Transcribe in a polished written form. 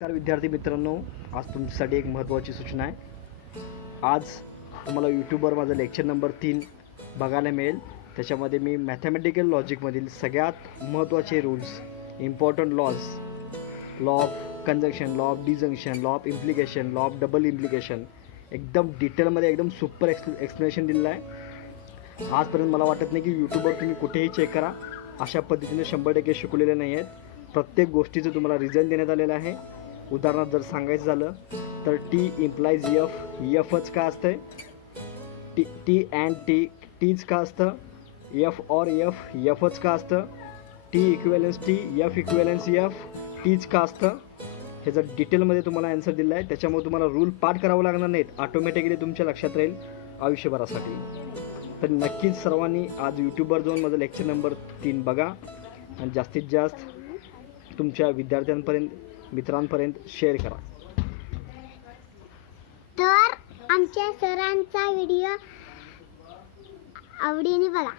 नमस्कार विद्यार्थी मित्रांनो, आज तुमच्यासाठी एक महत्त्वाची सूचना आहे। आज तुम्हाला यूट्यूबवर माझा लेक्चर नंबर 3 बघायला मिळेल। त्याच्यामध्ये मी मॅथमॅटिकल लॉजिकमधील सगळ्यात महत्त्वाचे rules, important laws, law of conjunction, law of disjunction, law of implication, law of double implication एकदम डिटेलमध्ये एकदम सुपर एक्सप्लेनेशन दिलेलं आहे। आजपर्यंत मला वाटत नाही की यूट्यूबवर तुम्ही कुठेही चेक करा, अशा पद्धतीने 100% शिकवलेले नाही आहेत। प्रत्येक गोष्टीचं तुम्हाला रिझन देण्यात आलेलं आहे। उदाहरणार्थ जर सांगायचं झालं तर टी इम्प्लाइज एफ, एफच का असतं, टी अँड टी, टीच का असतं, एफ और एफ, एफच का असतं, टी इक्विवलन्स टी, एफ इक्विवलन्स एफ, टीच का असतं। ह्याचं डिटेलमध्ये तुम्हाला आन्सर दिला आहे। त्याच्यामुळे तुम्हाला रूल पाठ करावं लागणार नाहीत, ऑटोमॅटिकली तुमच्या लक्षात राहील आयुष्यभरासाठी। तर नक्कीच सर्वांनी आज यूट्यूबवर जाऊन माझं लेक्चर नंबर 3 बघा आणि जास्तीत जास्त तुमच्या विद्यार्थ्यांपर्यंत, मित्रांपर्यंत शेअर करा। तर आमच्या सरांचा व्हिडिओ आवडीने बघा।